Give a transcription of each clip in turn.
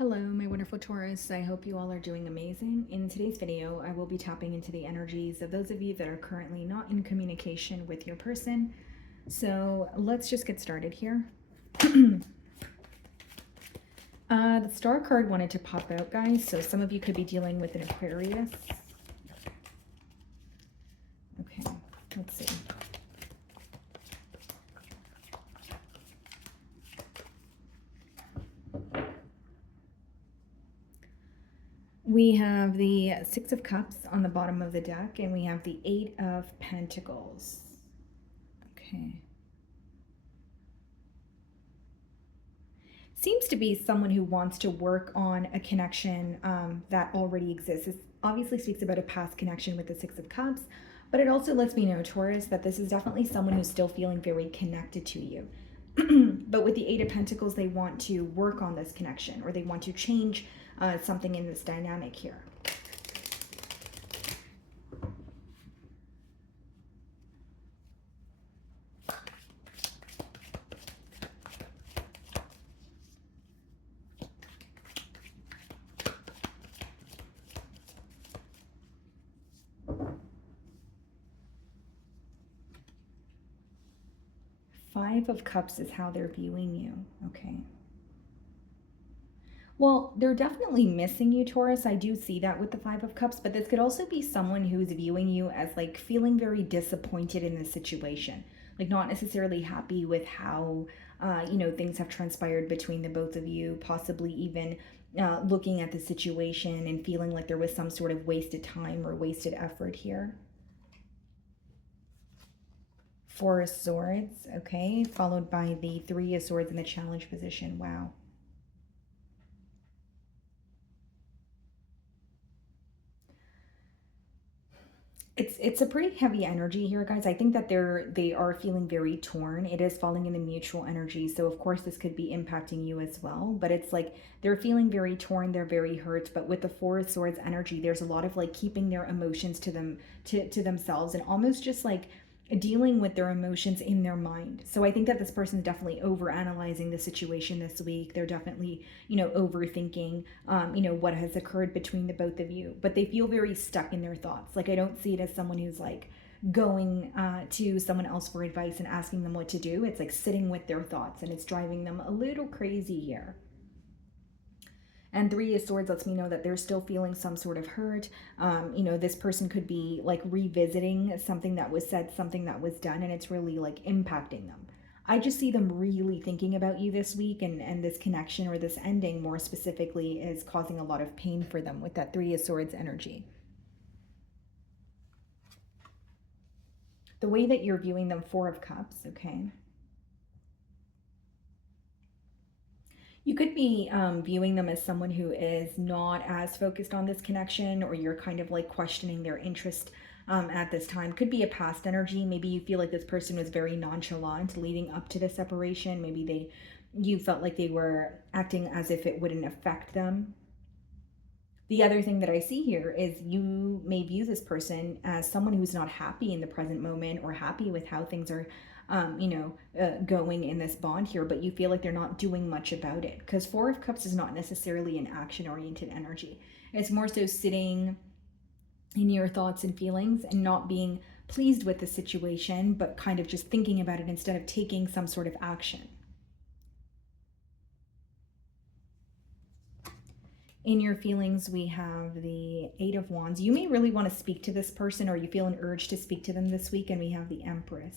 Hello, my wonderful Taurus. I hope you all are doing amazing. In today's video, I will be tapping into the energies of those of you that are currently not in communication with your person. So let's just get started here. The star card wanted to pop out, guys. So some of you could be dealing with an Aquarius. Okay, let's see. We have the Six of Cups on the bottom of the deck, and we have the Eight of Pentacles. Okay. Seems to be someone who wants to work on a connection that already exists. This obviously speaks about a past connection with the Six of Cups, but it also lets me know, Taurus, that this is definitely someone who's still feeling very connected to you. But with the Eight of Pentacles, they want to work on this connection, or they want to change something in this dynamic here. Five of Cups is how they're viewing you. Okay. Well, they're definitely missing you, Taurus. I do see that with the Five of Cups, but this could also be someone who's viewing you as like feeling very disappointed in this situation, like not necessarily happy with how, things have transpired between the both of you, possibly even looking at the situation and feeling like there was some sort of wasted time or wasted effort here. Four of Swords, okay, followed by the Three of Swords in the challenge position. Wow. It's a pretty heavy energy here, guys. I think that they are feeling very torn. It is falling in the mutual energy, so of course this could be impacting you as well. But it's like they're feeling very torn. They're very hurt. But with the Four of Swords energy, there's a lot of like keeping their emotions to themselves, and almost just like dealing with their emotions in their mind. So I think that this person is definitely over analyzing the situation this week. They're definitely, overthinking, what has occurred between the both of you, but they feel very stuck in their thoughts. Like I don't see it as someone who's like going to someone else for advice and asking them what to do. It's like sitting with their thoughts, and it's driving them a little crazy here. And Three of Swords lets me know that they're still feeling some sort of hurt. This person could be like revisiting something that was said, something that was done, and it's really like impacting them. I just see them really thinking about you this week, and this connection or this ending more specifically is causing a lot of pain for them with that Three of Swords energy. The way that you're viewing them, Four of Cups, okay? You could be viewing them as someone who is not as focused on this connection, or you're kind of like questioning their interest at this time. Could be a past energy. Maybe you feel like this person was very nonchalant leading up to the separation. Maybe you felt like they were acting as if it wouldn't affect them. The other thing that I see here is you may view this person as someone who's not happy in the present moment, or happy with how things are going in this bond here, but you feel like they're not doing much about it, because Four of Cups is not necessarily an action-oriented energy. It's more so sitting in your thoughts and feelings and not being pleased with the situation, but kind of just thinking about it instead of taking some sort of action. In your feelings, we have the Eight of Wands. You may really want to speak to this person, or you feel an urge to speak to them this week, and we have the Empress.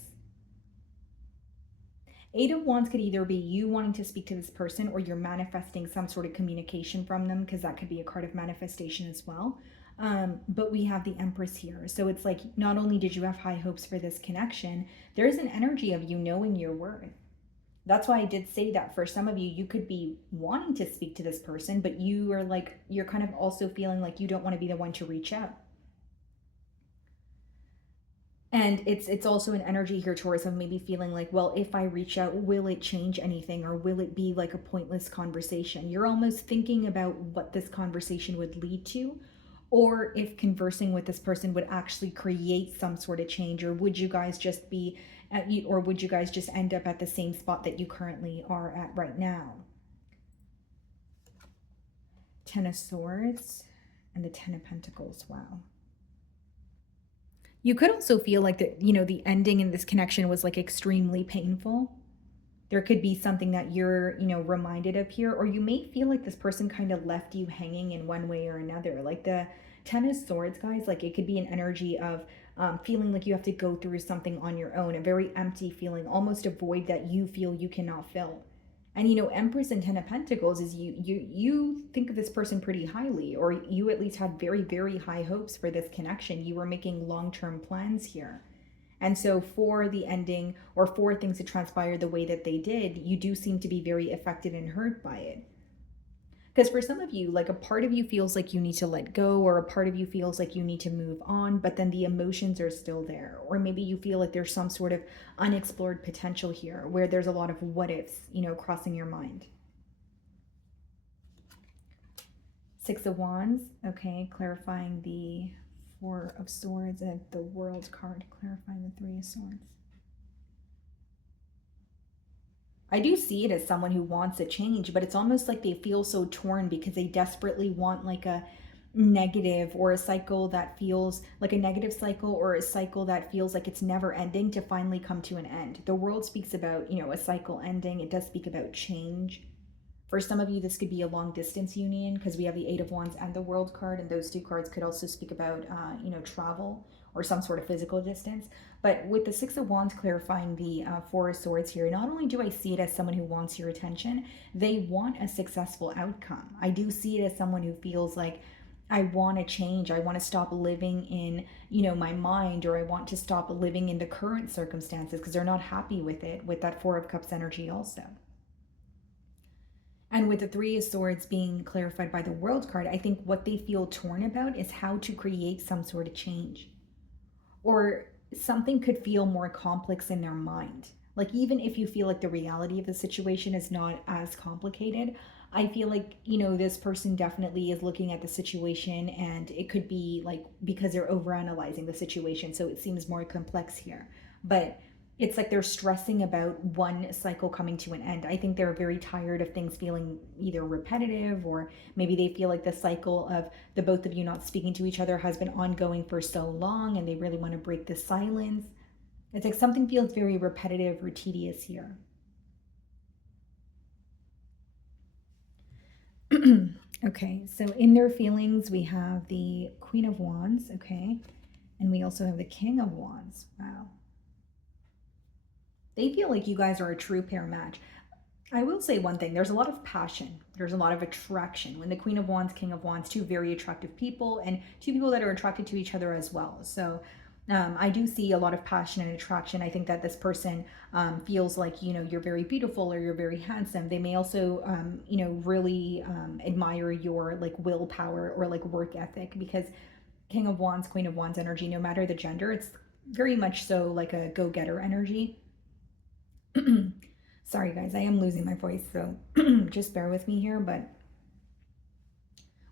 Eight of Wands could either be you wanting to speak to this person, or you're manifesting some sort of communication from them, because that could be a card of manifestation as well. But we have the Empress here. So it's like, not only did you have high hopes for this connection, there's an energy of you knowing your worth. That's why I did say that for some of you, you could be wanting to speak to this person, but you're kind of also feeling like you don't want to be the one to reach out. And it's also an energy here, Taurus, of maybe feeling like, well, if I reach out, will it change anything, or will it be like a pointless conversation? You're almost thinking about what this conversation would lead to, or if conversing with this person would actually create some sort of change, or would you guys just be or would you guys just end up at the same spot that you currently are at right now? Ten of Swords, and the Ten of Pentacles. Wow. You could also feel like that, the ending in this connection was like extremely painful. There could be something that you're, reminded of here, or you may feel like this person kind of left you hanging in one way or another. Like the Ten of Swords, guys, like it could be an energy of feeling like you have to go through something on your own, a very empty feeling, almost a void that you feel you cannot fill. And Empress and Ten of Pentacles is you think of this person pretty highly, or you at least had very, very high hopes for this connection. You were making long-term plans here. And so for the ending, or for things to transpire the way that they did, you do seem to be very affected and hurt by it. Because for some of you, like a part of you feels like you need to let go, or a part of you feels like you need to move on, but then the emotions are still there. Or maybe you feel like there's some sort of unexplored potential here where there's a lot of what ifs, crossing your mind. Six of Wands, okay, clarifying the Four of Swords and the World card, clarifying the Three of Swords. I do see it as someone who wants a change, but it's almost like they feel so torn because they desperately want like a negative, or a cycle that feels like a negative cycle, or a cycle that feels like it's never ending, to finally come to an end. The World speaks about, a cycle ending. It does speak about change. For some of you, this could be a long distance union, because we have the Eight of Wands and the World card, and those two cards could also speak about, travel or some sort of physical distance. But with the Six of Wands clarifying the Four of Swords here, not only do I see it as someone who wants your attention, they want a successful outcome. I do see it as someone who feels like, I want to change. I want to stop living in, my mind, or I want to stop living in the current circumstances, because they're not happy with it, with that Four of Cups energy also. And with the Three of Swords being clarified by the World card, I think what they feel torn about is how to create some sort of change. Or something could feel more complex in their mind. Like, even if you feel like the reality of the situation is not as complicated, I feel like, this person definitely is looking at the situation, and it could be like because they're overanalyzing the situation, so it seems more complex here. But it's like they're stressing about one cycle coming to an end. I think they're very tired of things feeling either repetitive, or maybe they feel like the cycle of the both of you not speaking to each other has been ongoing for so long, and they really want to break the silence. It's like something feels very repetitive or tedious here. Okay, so in their feelings, we have the Queen of Wands, okay? And we also have the King of Wands. Wow. They feel like you guys are a true pair match. I will say one thing, there's a lot of passion. There's a lot of attraction. When the Queen of Wands, King of Wands, two very attractive people, and two people that are attracted to each other as well. So I do see a lot of passion and attraction. I think that this person feels like, you're very beautiful, or you're very handsome. They may also, really admire your like willpower or like work ethic, because King of Wands, Queen of Wands energy, no matter the gender, it's very much so like a go-getter energy. Sorry guys, I am losing my voice, so just bear with me here. But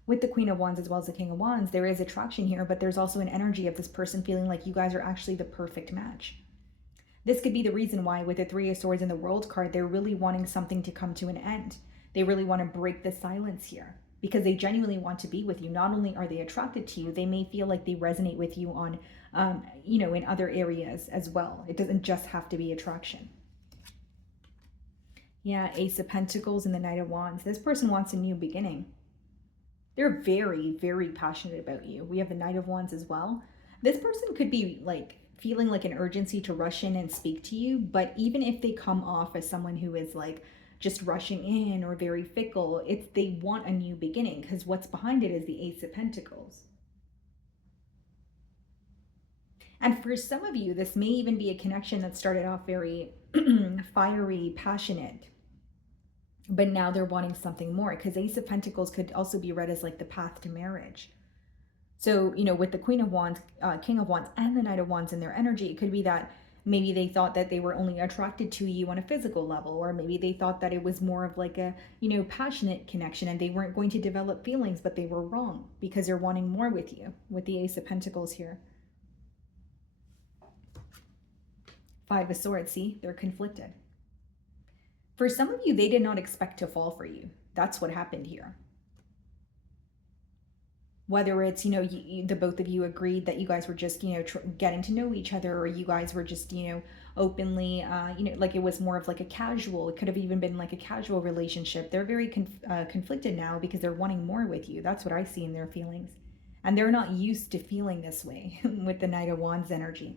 with the Queen of Wands as well as the King of Wands, there is attraction here, but there's also an energy of this person feeling like you guys are actually the perfect match. This could be the reason why with the Three of Swords and the World card, they're really wanting something to come to an end. They really want to break the silence here, because they genuinely want to be with you. Not only are they attracted to you, they may feel like they resonate with you on, in other areas as well. It doesn't just have to be attraction. Yeah, Ace of Pentacles and the Knight of Wands. This person wants a new beginning. They're very, very passionate about you. We have the Knight of Wands as well. This person could be like feeling like an urgency to rush in and speak to you, but even if they come off as someone who is like just rushing in or very fickle, they want a new beginning, because what's behind it is the Ace of Pentacles. And for some of you, this may even be a connection that started off very fiery, passionate, but now they're wanting something more, because Ace of Pentacles could also be read as like the path to marriage. So, with the Queen of Wands, King of Wands, and the Knight of Wands in their energy, it could be that maybe they thought that they were only attracted to you on a physical level, or maybe they thought that it was more of like a, passionate connection, and they weren't going to develop feelings, but they were wrong, because they're wanting more with you, with the Ace of Pentacles here. Five of Swords, see, they're conflicted. For some of you, they did not expect to fall for you. That's what happened here. whether it's, the both of you agreed that you guys were just, getting to know each other, or you guys were just, openly, like it was more of like a casual, it could have even been like a casual relationship. They're very conflicted now because they're wanting more with you. That's what I see in their feelings. And they're not used to feeling this way with the Knight of Wands energy.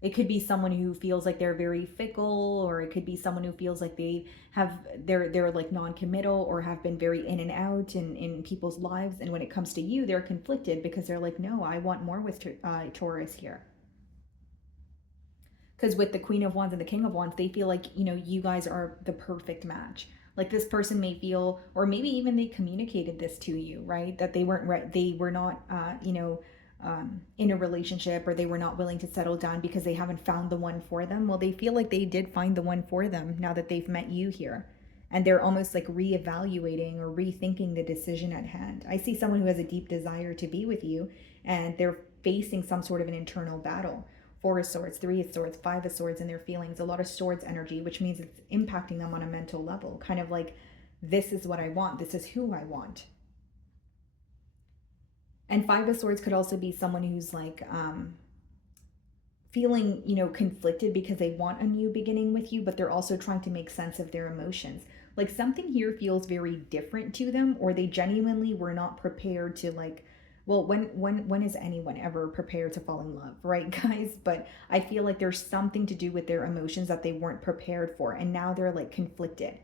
It could be someone who feels like they're very fickle, or it could be someone who feels like they're like non-committal, or have been very in and out in people's lives. And when it comes to you, they're conflicted because they're like, no, I want more with Taurus here. Because with the Queen of Wands and the King of Wands, they feel like, you guys are the perfect match. Like this person may feel, or maybe even they communicated this to you, right? That they weren't they were not, in a relationship, or they were not willing to settle down because they haven't found the one for them. Well, they feel like they did find the one for them now that they've met you here. And they're almost like reevaluating or rethinking the decision at hand. I see someone who has a deep desire to be with you, and they're facing some sort of an internal battle. 4 of Swords, 3 of Swords, 5 of Swords in their feelings, a lot of Swords energy, which means it's impacting them on a mental level. Kind of like, this is what I want. This is who I want. And 5 of Swords could also be someone who's like feeling, conflicted because they want a new beginning with you, but they're also trying to make sense of their emotions. Like something here feels very different to them, or they genuinely were not prepared to like, well, when is anyone ever prepared to fall in love, right, guys? But I feel like there's something to do with their emotions that they weren't prepared for, and now they're like conflicted.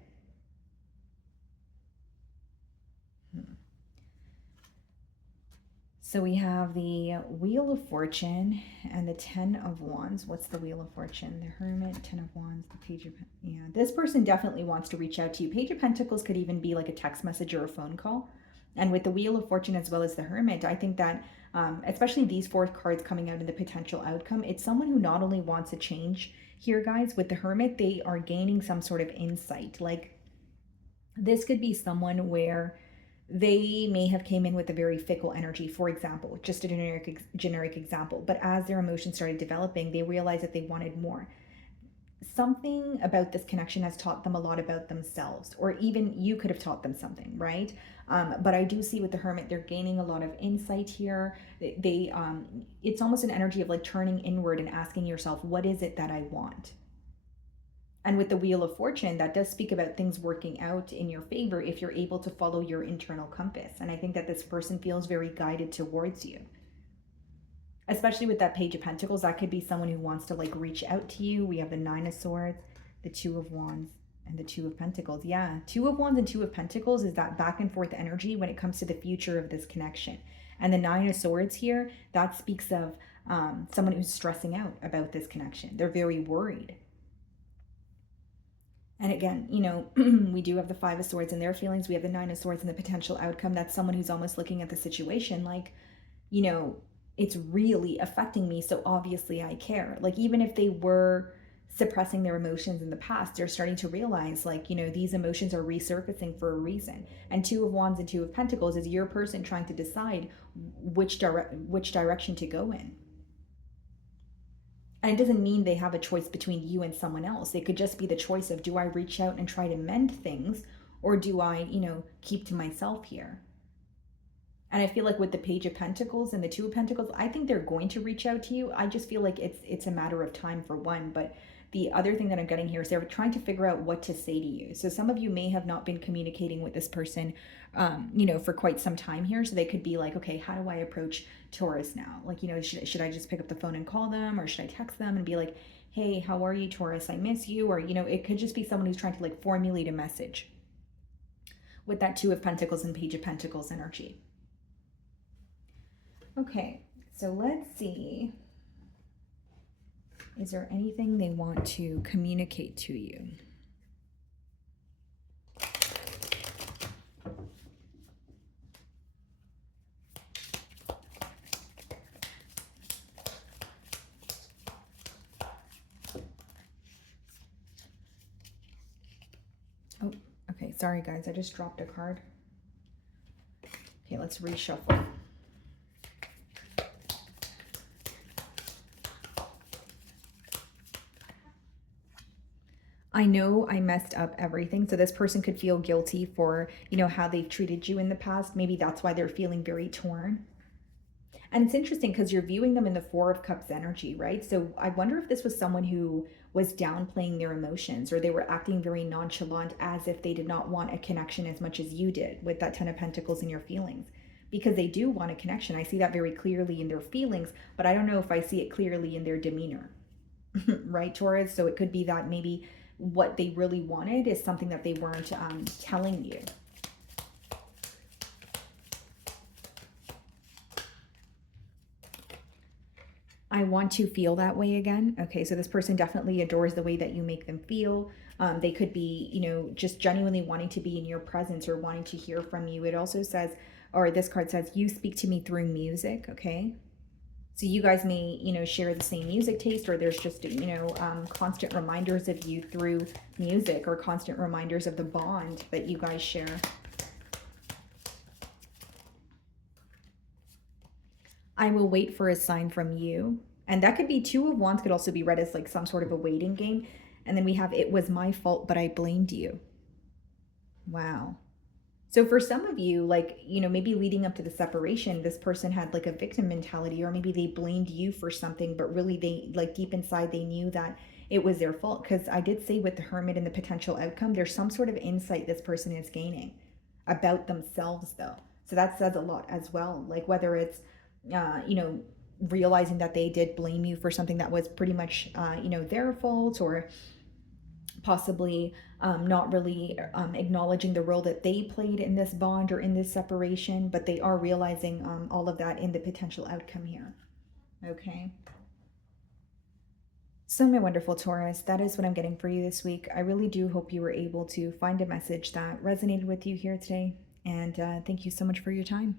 So we have the Wheel of Fortune and the 10 of Wands. What's the Wheel of Fortune? The Hermit, 10 of Wands, the Page of... Yeah, this person definitely wants to reach out to you. Page of Pentacles could even be like a text message or a phone call. And with the Wheel of Fortune as well as the Hermit, I think that, especially these 4 cards coming out in the potential outcome, it's someone who not only wants a change here, guys. With the Hermit, they are gaining some sort of insight. Like, this could be someone where they may have came in with a very fickle energy, for example, just a generic example. But as their emotions started developing, they realized that they wanted more. Something about this connection has taught them a lot about themselves, or even you could have taught them something, right? But I do see with the Hermit, they're gaining a lot of insight here. It's almost an energy of like turning inward and asking yourself, what is it that I want? And with the Wheel of Fortune, that does speak about things working out in your favor if you're able to follow your internal compass. And I think that this person feels very guided towards you. Especially with that Page of Pentacles, that could be someone who wants to like reach out to you. We have the 9 of Swords, the 2 of Wands, and the 2 of Pentacles. Yeah, 2 of Wands and 2 of Pentacles is that back and forth energy when it comes to the future of this connection. And the 9 of Swords here, that speaks of someone who's stressing out about this connection. They're very worried. And again, we do have the 5 of Swords in their feelings. We have the 9 of Swords in the potential outcome. That's someone who's almost looking at the situation like, it's really affecting me, so obviously I care. Like, even if they were suppressing their emotions in the past, they're starting to realize like, these emotions are resurfacing for a reason. And 2 of Wands and 2 of Pentacles is your person trying to decide which direction to go in. And it doesn't mean they have a choice between you and someone else. It could just be the choice of, do I reach out and try to mend things, or do I, keep to myself here? And I feel like with the Page of Pentacles and the 2 of Pentacles, I think they're going to reach out to you. I just feel like it's a matter of time for one. But the other thing that I'm getting here is they're trying to figure out what to say to you. So some of you may have not been communicating with this person, for quite some time here. So they could be like, okay, how do I approach Taurus now? Like, should I just pick up the phone and call them, or should I text them and be like, hey, how are you, Taurus? I miss you. Or, it could just be someone who's trying to like formulate a message with that 2 of Pentacles and Page of Pentacles energy. Okay, so let's see. Is there anything they want to communicate to you? Oh, okay, sorry guys, I just dropped a card. Okay, let's reshuffle. I know I messed up everything. So this person could feel guilty for, how they've treated you in the past. Maybe that's why they're feeling very torn. And it's interesting because you're viewing them in the Four of Cups energy, right? So I wonder if this was someone who was downplaying their emotions, or they were acting very nonchalant as if they did not want a connection as much as you did with that Ten of Pentacles in your feelings. Because they do want a connection. I see that very clearly in their feelings, but I don't know if I see it clearly in their demeanor. Right, Taurus? So it could be that maybe what they really wanted is something that they weren't telling you. I want to feel that way again. Okay, so this person definitely adores the way that you make them feel. They could be, just genuinely wanting to be in your presence or wanting to hear from you. It also says, or this card says, you speak to me through music. Okay, so you guys may, share the same music taste, or there's just, constant reminders of you through music, or constant reminders of the bond that you guys share. I will wait for a sign from you. And that could be Two of Wands, could also be read as like some sort of a waiting game. And then we have, it was my fault, but I blamed you. Wow. So for some of you, like, maybe leading up to the separation, this person had like a victim mentality, or maybe they blamed you for something, but really they, like, deep inside, they knew that it was their fault. Because I did say with the Hermit and the potential outcome, there's some sort of insight this person is gaining about themselves, though. So that says a lot as well. Like whether it's, realizing that they did blame you for something that was pretty much, their fault, or possibly not really acknowledging the role that they played in this bond or in this separation, but they are realizing all of that in the potential outcome here. Okay. So, my wonderful Taurus, that is what I'm getting for you this week. I really do hope you were able to find a message that resonated with you here today. And thank you so much for your time.